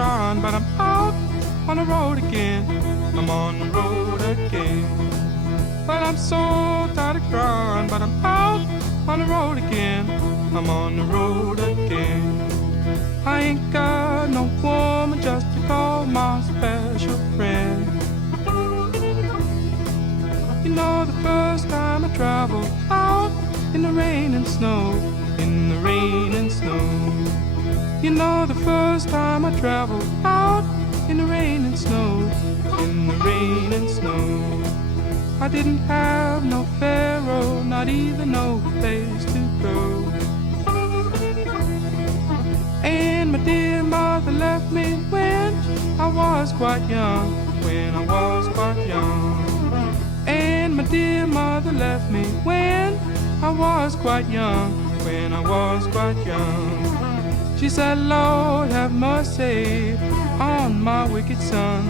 crying, but I'm out on the road again. I'm on the road again. Well, I'm so tired of crying, but I'm out on the road again. I'm on the road again. I ain't got no woman just to call my special friend. You know, the first time I traveled out in the rain and snow, in the rain and snow. You know, the first time I traveled out in the rain and snow, in the rain and snow. I didn't have no pharaoh, not even no place to go. And my dear mother left me when I was quite young, when I was quite young. And my dear mother left me when I was quite young, when I was quite young. She said, Lord, have mercy on my wicked son.